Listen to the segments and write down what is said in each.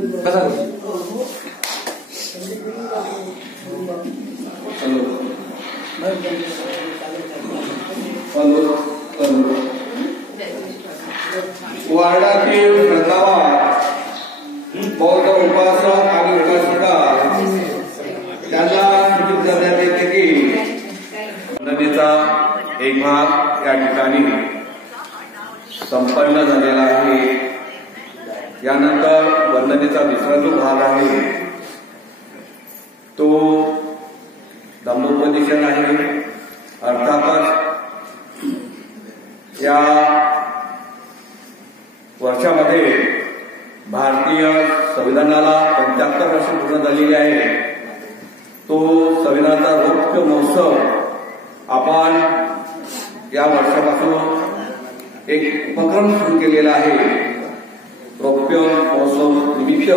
कसा वार्डातील प्रतावात बौद्ध उपासक आणि उपासिका त्यांना सूचित करण्यात येते की वंदनेचा एक भाग या ठिकाणी संपन्न झालेला आहे। यानंतर वंदनेचा दुसरा जो भाग आहे तो धम्मोपदेशन आहे। अर्थातच या वर्षामध्ये भारतीय संविधानाला 75 वर्ष पूर्ण झालेली आहे। तो संविधानाचा रौप्य महोत्सव आपण या वर्षापासून एक उपक्रम सुरू केलेला आहे। रौप्य महोत्सव निमित्त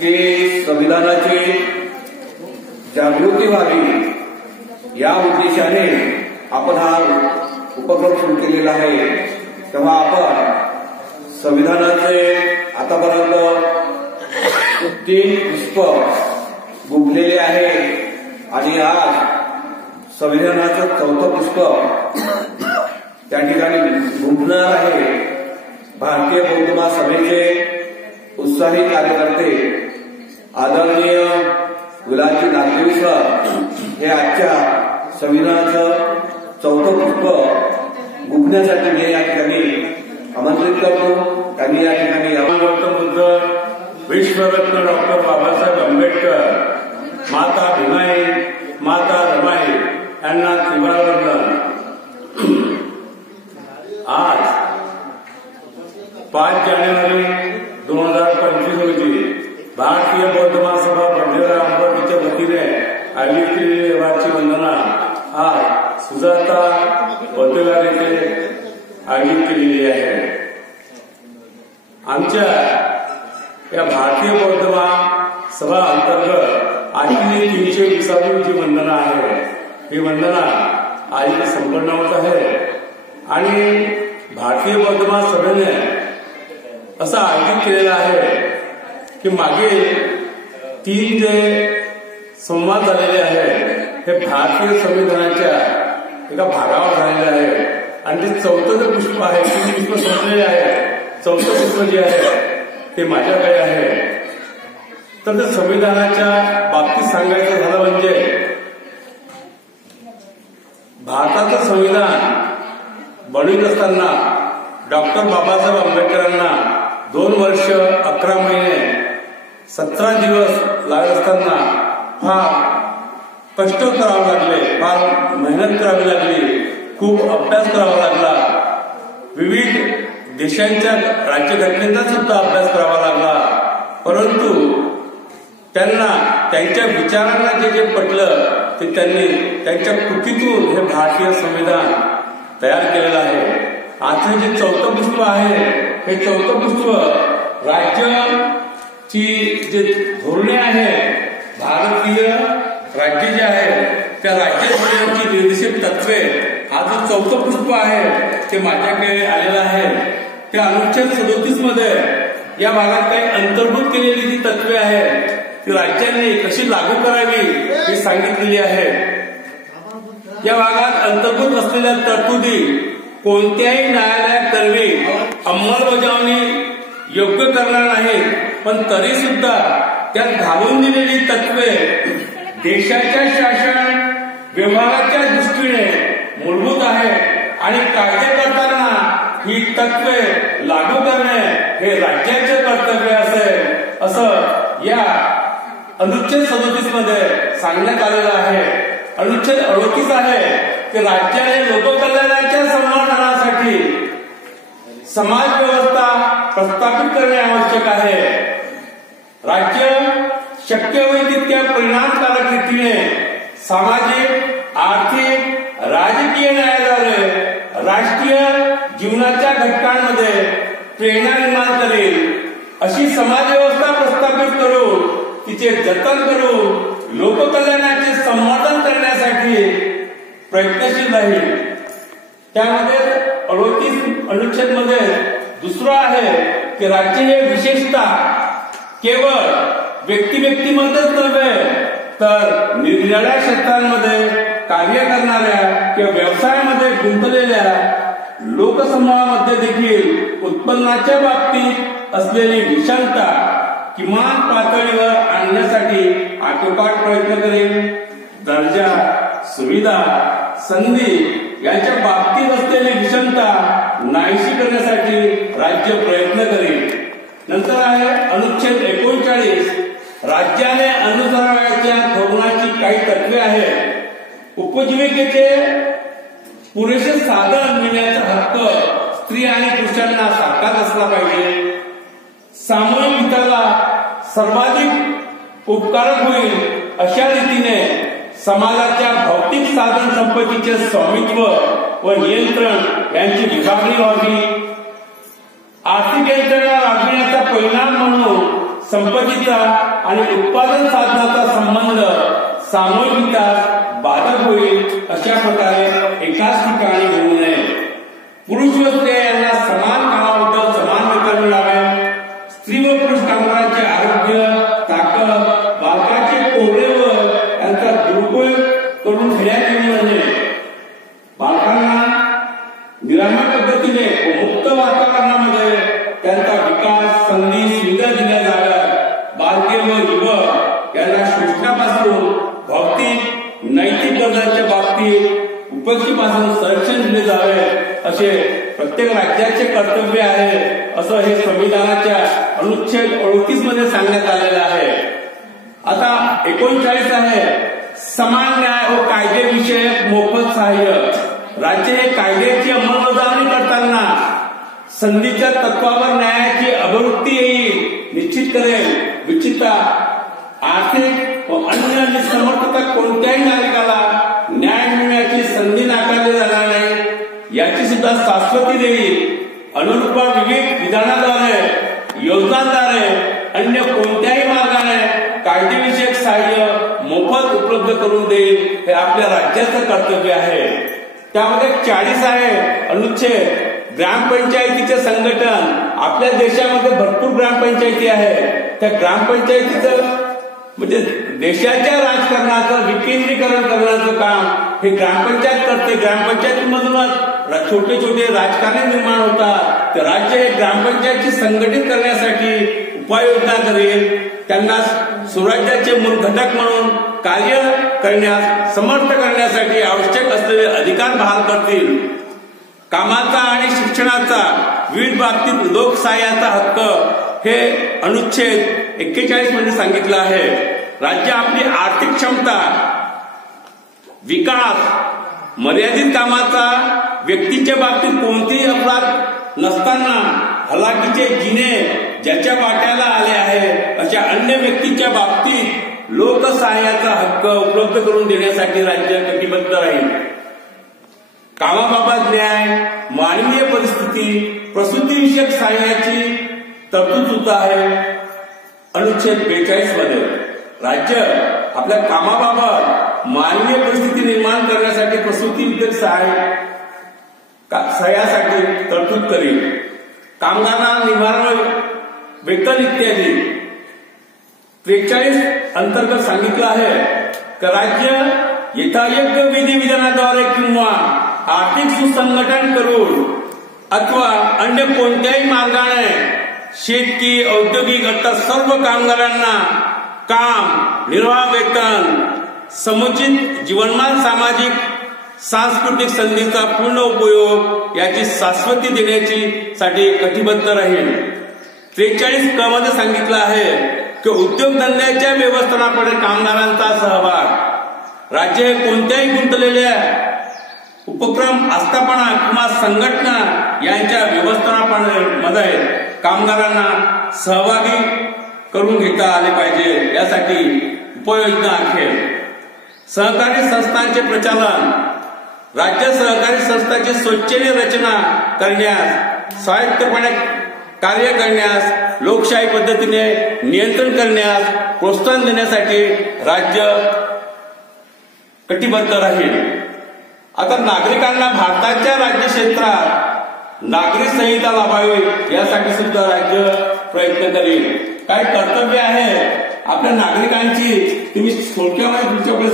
की संविधानाची जागृती व्हावी या उद्देशाने आपण हा उपक्रम सुरू केलेला आहे। तेव्हा आपण संविधानाचे आतापर्यंत 3 पुष्प गुंफलेले आहे आणि आज संविधानाचं 4थं पुष्प त्या ठिकाणी गुंफणार आहे। भारतीय बौद्ध महासभेचे उत्साही कार्यकर्ते आदरणीय गुलाबजी नागदेवी सर हे आजच्या संविधानाचं 4थं पुष्प गुंफण्यासाठी मी या ठिकाणी आमंत्रित करतो। त्यांनी या ठिकाणी गौतम बुद्ध, विश्वरत्न डॉक्टर बाबासाहेब आंबेडकर, माता भीमाई, माता रमाई यांना त्रिवारवंदन। आज 5 जानेवारी 2025 रोजी भारतीय बौद्ध महासभा बंजारा अमरावतीच्या वतीने आयोजित केलेली देवाची वंदना आज सुजाता बौद्धविहार येथे आयोजित केलेली आहे। आमच्या या भारतीय बौद्ध महासभा अंतर्गत आजची 320वी जी वंदना आहे ही वंदना आज संपन्न होत आहे आणि भारतीय बौद्ध महासभेने असं आयोजित केलेलं आहे की मागे 3 जे संवाद झालेले आहेत हे भारतीय संविधानाच्या एका भागावर झालेले आहे आणि ते 4थं जे पुष्प आहे 3 पुष्प संपलेले आहे, 4थं पुष्प जे आहे ते माझ्याकडे आहे। तर ते संविधानाच्या बाबतीत सांगायचं झालं म्हणजे भारताचं संविधान बनवित असताना डॉक्टर बाबासाहेब आंबेडकरांना 2 वर्ष 11 महिने 17 दिवस लागत असताना फार कष्ट करावे लागले, फार मेहनत करावी लागली, खूप अभ्यास करावा लागला, विविध देशांच्या राज्यघटनेचा सुद्धा अभ्यास करावा लागला। परंतु त्यांना त्यांच्या विचारांना जे पटलं ते त्यांनी त्यांच्या कृतीतून हे भारतीय संविधान तयार केलेलं आहे। आता जे 4थं पुष्प आहे हे 4थं पुष्प राज्याची जे धोरणे आहे, भारतीय राज्य जे आहे त्या राज्य धोरणाची निर्देशित तत्वे हा जो 4थं पुष्प आहे ते माझ्याकडे आलेलं आहे। त्या अनुच्छेद 37 मध्ये या भागात काही अंतर्भूत केलेली जी तत्वे आहेत ती राज्याने कशी लागू करावी ही सांगितलेली आहे। या भागात अंतर्भूत असलेल्या तरतुदी कोणत्याही न्यायालयातर्फे अंमलबजावणी योग्य करणार नाही, पण तरी सुद्धा त्यात घालून दिलेली तत्वे देशाच्या शासन व्यवहाराच्या दृष्टीने मूलभूत आहे आणि कायदे करताना ही तत्वे लागू करणे हे राज्याचे कर्तव्य असेल असं या अनुच्छेद 37 मध्ये सांगण्यात आलेलं आहे। अनुच्छेद 38 आहे की राज्याने लोककल्याणाच्या संवर्धनासाठी समाज व्यवस्था प्रस्थापित करणे आवश्यक आहे। राज्य शक्य होईल तितक्या परिणामकारक रीतीने सामाजिक, आर्थिक, राजकीय न्यायाद्वारे राष्ट्रीय जीवनाच्या घटकांमध्ये प्रेरणा निर्माण करेल अशी समाज व्यवस्था प्रस्थापित करून तिचे जतन करून लोककल्याणाचे संवर्धन करण्यासाठी प्रयत्नशील राहील। त्यामध्ये 38 अनुच्छेद मध्ये दुसरा आहे की राज्य हे विशेषतः केवळ व्यक्तिमध्येच नव्हे तर निरनिराळ्या क्षेत्रांमध्ये कार्य करणाऱ्या किंवा व्यवसायामध्ये गुंतलेल्या लोकसमूहामध्ये देखील उत्पन्नाच्या बाबतीत असलेली विषमता किमान पातळीवर आणण्यासाठी आटोकाट प्रयत्न करेल. दर्जा, सुविधा, संधी यांच्या बाबतीत असलेली विषमता नाहीशी करण्यासाठी राज्य प्रयत्न करेल. नंतर आहे अनुच्छेद 39. राज्याने अनुसरावयाच्या धोरणाची काही तत्वे आहेत. उपजीविकेचे पुरेसे साधन मिळण्याचा हक्क स्त्री आणि पुरुषांना सारखाच असला पाहिजे. सामूहिक हिताला सर्वाधिक उपकारक होईल अशा रीतीने समाजाच्या भौतिक साधन संपत्तीचे स्वामित्व व नियंत्रण यांची विभागणी व्हावी. आर्थिक यंत्रणा राबविण्याचा परिणाम म्हणून संपत्तीचा आणि उत्पादन साधनाचा संबंध सामूहिक हितास बाधक होईल अशा प्रकारे एकाच ठिकाणी होऊ नये. पुरुष व स्त्रिया यांना समान कामाबद्दल समान वेतन मिळावे. स्त्री व पुरुष कामगारांचे आरोग्य, ताकद, बालकाचे कोवळे व यांचा दुरुपयोग करून घेण्यात येऊ नये. बालकांना निरामय पद्धतीने मुक्त वातावरणामध्ये त्यांचा विकास, संधी, सुविधा दिल्या जाव्यात. बालके व युवक यांना शोषणापासून भौतिक नैतिक गरजांच्या बाबतीत उपजीपासून संरक्षण दिले जावे असे प्रत्येक राज्याचे कर्तव्य आहे असं हे संविधानाच्या अनुच्छेद 38 मध्ये सांगण्यात आलेलं आहे. आता 39 आहे समान न्याय व कायदेविषयक मोफत सहाय्य. राज्य हे कायद्याची अंमलबजावणी करताना संधीच्या तत्वावर न्यायाची अभिवृत्ती येईल निश्चित करेल. विचित्र आर्थिक व अन्य निसमर्थता कोणत्याही नागरिकाला न्याय मिळण्याची संधी नाकारली जाणार नाही याची सुद्धा शाश्वती देईल. अनुरूप विविध विधानाद्वारे, योजनांद्वारे, अन्य कोणत्याही मार्गाने कायदेविषयक सहाय्य मोफत उपलब्ध करून देईल हे आपल्या राज्याचं कर्तव्य आहे. त्यामध्ये 40 आहे अनुच्छेद ग्रामपंचायतीचे संघटन. आपल्या देशामध्ये भरपूर ग्रामपंचायती आहे. त्या ग्रामपंचायतीचं म्हणजे देशाच्या राजकारणाचं विकेंद्रीकरण करण्याचं काम हे ग्रामपंचायत करते. ग्रामपंचायतीमधूनच छोटे छोटे राजकारणी निर्माण होतात. तर राज्य हे ग्रामपंचायती संघटित करण्यासाठी उपाययोजना करेल. त्यांना सुराज्याचे मूल घटक म्हणून कार्य करण्यास समर्थ करण्यासाठी आवश्यक असलेले अधिकार बहाल करतील. कामाचा आणि शिक्षणाचा विविध बाबतीत लोकसहाय्याचा हक्क हे अनुच्छेद 41 मध्ये सांगितलं आहे. राज्य आपली आर्थिक क्षमता, विकास, मर्यादित कामाचा, व्यक्तीच्या बाबतीत कोणतेही अपराध नसताना हलाखीचे जिने ज्याच्या वाट्याला आले आहे अशा अन्य व्यक्तीच्या बाबतीत लोकसहाय्याचा हक्क उपलब्ध करून देण्यासाठी राज्य कटिबद्ध राहील. कामाबाबत न्याय, मानवीय परिस्थिती, प्रसूतीविषयक सहाय्याची तरतूद सुद्धा आहे अनुच्छेद 42 मध्ये. राज्य आपल्या कामाबाबत मानवीय परिस्थिती निर्माण करण्यासाठी प्रसूतीविषयक सहाय्यासाठी तरतूद करेल. कामगारांना निवारण, वेतन इत्यादी 43 अंतर्गत सांगितलं आहे की राज्य यथायोग्य विधिविधानाद्वारे किंवा आर्थिक सुसंघटन करून अथवा अन्य कोणत्याही मार्गाने शेतकी, औद्योगिक अर्थात सर्व कामगारांना काम, निर्वाह वेतन, समुचित जीवनमान, सामाजिक सांस्कृतिक संधीचा पूर्ण उपयोग याची शाश्वती देण्याची साठी कटिबद्ध राहील. 43 क मध्ये सांगितलं आहे की उद्योगधंद्याच्या व्यवस्थापनाकडे कामगारांचा सहभाग. राज्य हे कोणत्याही गुंतलेल्या उपक्रम, आस्थापना किंवा संघटना यांच्या व्यवस्थापनामध्ये कामगारांना सहभागी करून घेता आले पाहिजे यासाठी उपाययोजना आखेल. सहकारी संस्थांचे प्रचालन. राज्य सहकारी संस्थांची स्वच्छतेने रचना करण्यास, स्वायत्तपणे कार्य करण्यास, लोकशाही पद्धतीने नियंत्रण करण्यास प्रोत्साहन देण्यासाठी राज्य कटिबद्ध राहील. आता नागरिकांना भारताच्या राज्य क्षेत्रात नागरिक संहिता लाभावी यासाठी सुद्धा राज्य प्रयत्न करेल. काय कर्तव्य आहे आपल्या नागरिकांची तुम्ही थोडक्यामध्ये तुमच्याकडे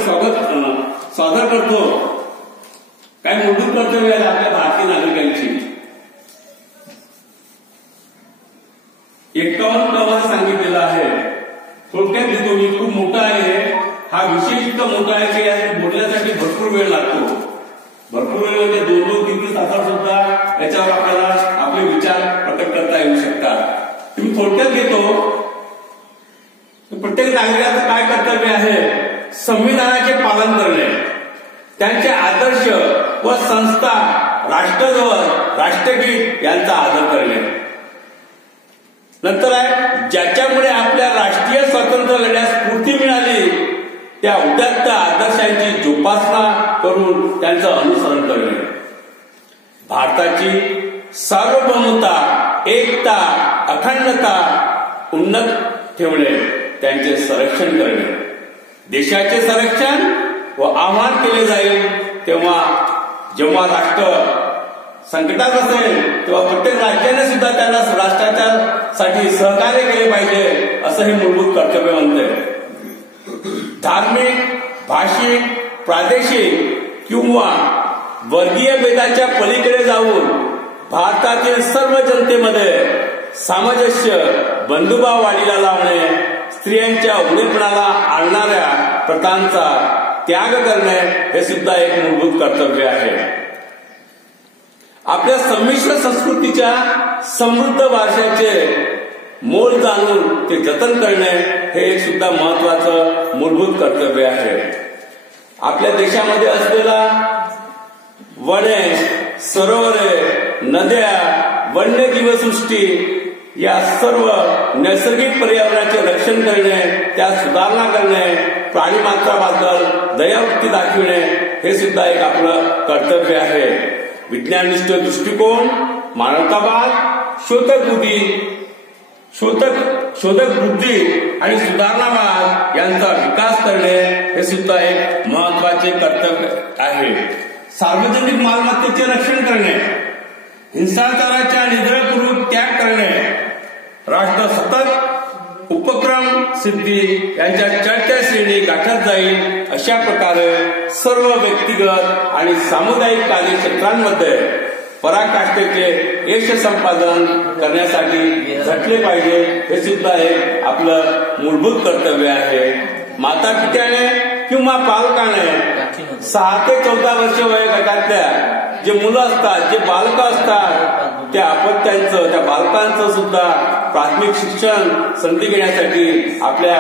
सादर करतो. काय मूलभूत कर्तव्य आहेत आपल्या भारतीय नागरिकांची. 51 मध्ये सांगितलेलं आहे. थोडक्यात घेतो मी, खूप मोठा आहे हा विषय, इतका मोठा आहे की बोलण्यासाठी भरपूर वेळ लागतो. भरपूर वेळ म्हणजे 2-3 तासात सुद्धा याच्यावर आपल्याला आपले विचार प्रकट करता येऊ शकतात. तुम्ही थोडक्यात घेतो. प्रत्येक नागरिकाचं काय कर्तव्य आहे? संविधानाचे पालन करणे, त्यांचे आदर्श व संस्था, राष्ट्रध्वज, राष्ट्रगीत यांचा आदर करणे. नंतर आहे ज्याच्यामुळे आपल्या राष्ट्रीय स्वातंत्र्य लढ्यास स्फूर्ती मिळाली त्या उदात्त आदर्शांची जोपासना करून त्यांचं अनुसरण करणे. भारताची सार्वभौमता, एकता, अखंडता उन्नत ठेवणे, त्यांचे संरक्षण करणे. देशाचे संरक्षण व आव्हान केले जाईल जेव्हा राष्ट्र संकटात असेल तेव्हा प्रत्येक राज्याने सुद्धा त्यांना राष्ट्राच्या साठी सहकार्य केले पाहिजे असं हे मूलभूत कर्तव्य म्हणते. धार्मिक, भाषिक, प्रादेशिक किंवा वर्गीय भेदाच्या पलीकडे जाऊन भारतातील सर्व जनतेमध्ये सामंजस्य, बंधुभाव वाढीला लावणे, स्त्रियांच्या उघडपणाला आणणाऱ्या प्रथांचा त्याग करणे हे सुद्धा एक मूलभूत कर्तव्य आहे. आपल्या संमिश्र संस्कृतीच्या समृद्ध वारशाचे मोल जाणून ते जतन करणे हे एक सुद्धा महत्वाचं मूलभूत कर्तव्य आहे. आपल्या देशामध्ये असलेला वने, सरोवरे, नद्या, वन्यजीवसृष्टी या सर्व नैसर्गिक पर्यावरणाचे रक्षण करणे, त्यात सुधारणा करणे, प्राणीमात्राबद्दल दयावृत्ती दाखविणे हे सुद्धा एक आपलं कर्तव्य आहे. विज्ञाननिष्ठ दृष्टिकोन, मानवतावाद, शोधक बुद्धी आणि सुधारणावाद यांचा विकास करणे हे सुद्धा एक महत्वाचे कर्तव्य आहे. सार्वजनिक मालमत्तेचे रक्षण करणे, हिंसाचाराच्या निधनपूर्वक त्याग करणे, राष्ट्र सतत उपक्रम सिद्धी यांच्या चढत्या श्रेणी गाठत जाईल अशा प्रकारे सर्व व्यक्तिगत आणि सामुदायिक कार्यक्षेत्रांमध्ये पराकाष्ठेचे यश संपादन करण्यासाठी झटले पाहिजे हे सुद्धा एक आपलं मूलभूत कर्तव्य आहे. माता पित्याने किंवा पालकाने 6 ते 14 वर्ष वयोगटातल्या जे मुलं असतात, जे बालकं असतात, त्या अपत्यांचं, त्या बालकांचं सुद्धा प्राथमिक शिक्षण संधी घेण्यासाठी आपल्या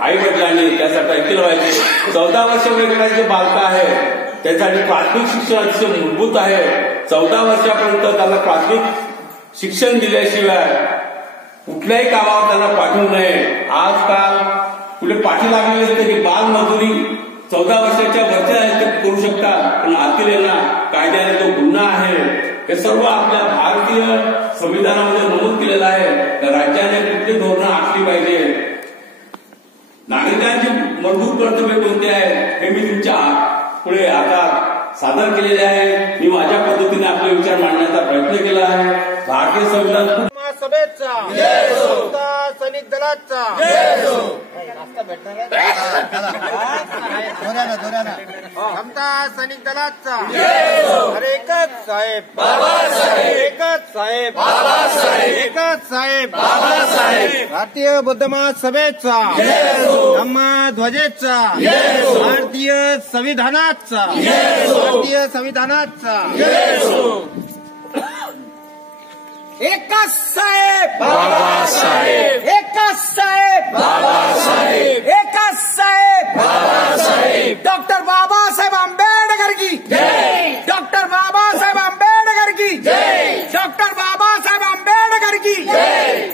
आई वडिलांनी त्यासाठी ऐकलं पाहिजे. 14 वर्ष वयोगटाचे जे बालकं आहेत त्यासाठी प्राथमिक शिक्षण अतिशय मूलभूत आहे. 14 वर्षापर्यंत त्याला प्राथमिक शिक्षण दिल्याशिवाय कुठल्याही कामावर त्यांना पाठवू नये. आजकाल कुठे पाठी लागलेले असते की बालमजुरी 14 वर्षाच्या वरच्या आहेत ते करू शकतात, पण आतील कायद्याने तो गुन्हा आहे. हे सर्व आपल्या भारतीय संविधानामध्ये नमूद केलेलं आहे. राज्याने कुठली धोरणं आखली पाहिजे, नागरिकांची मूलभूत कर्तव्य कोणते आहेत हे मी तुमच्या पुढे आता सादर केलेले आहे. मी माझ्या पद्धतीने आपले विचार मांडण्याचा प्रयत्न केला आहे. भारतीय संविधान सभेचा सैनिक दलाचा समता सैनिक दलाचा एकच साहेब बाबासाहेब, एकच साहेब बाबासाहेब, एकच साहेब बाबासाहेब. भारतीय बौद्ध महासभेचा, धम्म ध्वजेचा, भारतीय संविधानाचा, भारतीय संविधानाचा एकच साहेब बाबासाहेब, एकच साहेब बाबासाहेब, एकच साहेब बाबासाहेब. डॉक्टर बाबासाहेब आंबेडकर की जय, डॉक्टर बाबासाहेब आंबेडकर की जय, डॉक्टर बाबासाहेब आंबेडकर की जय.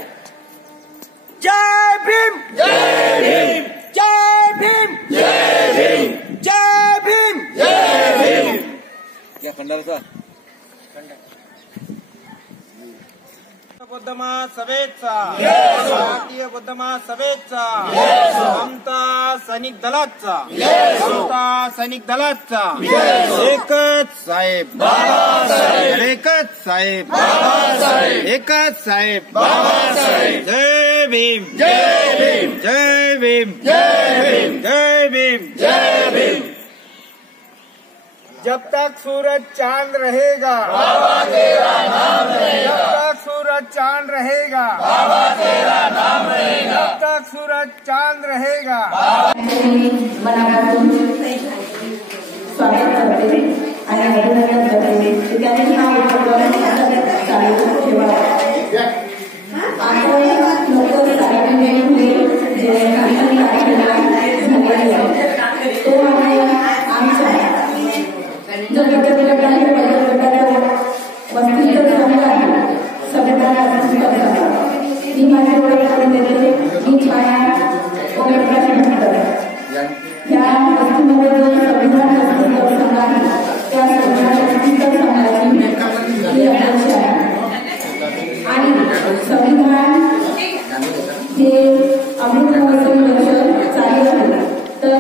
जय भीम, जय भीम, जय भीम, जय भीम, जय भीम, जय भीम. या खंडाचा बौद्ध महासभेचा, भारतीय बौद्ध महासभेचा, समता सैनिक दलाचा, समता सैनिक दलाचा, एकच साहेब, एकच साहेब, एकच साहेब, जय भीम, जय भीम, जय भीम, जय भीम, जय भीम, जय भीम। जब तक सूरज चांद रहेगा, बाबा तेरा नाम रहेगा। जब तक सूरज चांद रहेगा, बाबा तेरा नाम रहेगा। जब तक सूरज चांद रहेगा। मनापासून स्वागत करते आणि अभिनंदन करते. त्यांनी हा उपक्रम चालू ठेवावा. आपण लोक साहेबांनी जे तो आमचा जो गटप्रकारे वस्तीचं संघ आहे संविधानाचा मी माझी ओळख करून देते. मी छाया ओमप्रकाश भटकर. या वस्तीमध्ये जो संविधान वस्तीचा संघ आहे त्या वस्तीचा संघाची मी अध्यक्ष आहे. आणि संविधान हे अमृत महोत्सवी वर्ष चालू आहे. तर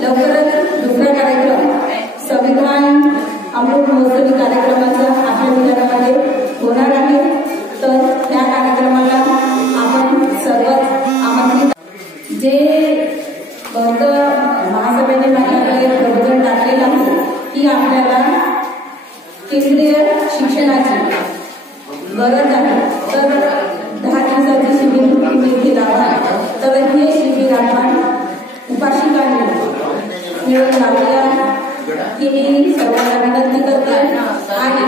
लवकरच दुसरा कार्यक्रम संविधान अमृत महोत्सवी कार्यक्रमाचा आपल्या विभागामध्ये होणार आहे. तर त्या कार्यक्रमाला आपण सर्वच आमंत्रित. जे बौद्ध महासभेने माझ्याकडे प्रबोधन टाकलेलं आहे की आपल्याला केंद्रीय शिक्षणाची गरज आहे. तर 10 दिवसाचे शिबिर तुम्ही इथे लावा. तर हे शिबिर आपण उपाशिकांनी मिळून लावूया ही मी सर्वांना विनंती करते. आणि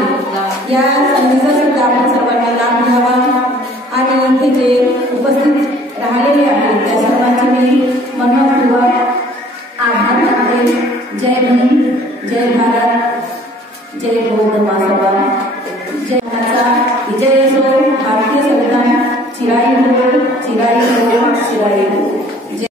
या संधीचा सुद्धा आपण सर्वांना लाभ घ्यावा. आणि इथे जे उपस्थित राहिलेले आहेत त्या सर्वांचे मी मनपूर्वक आभार मानते. जय भीम, जय भारत, जय बौद्ध महासभा, जय विजय असो. भारतीय संविधान चिराई हो, चिराई हो, चिराई हो.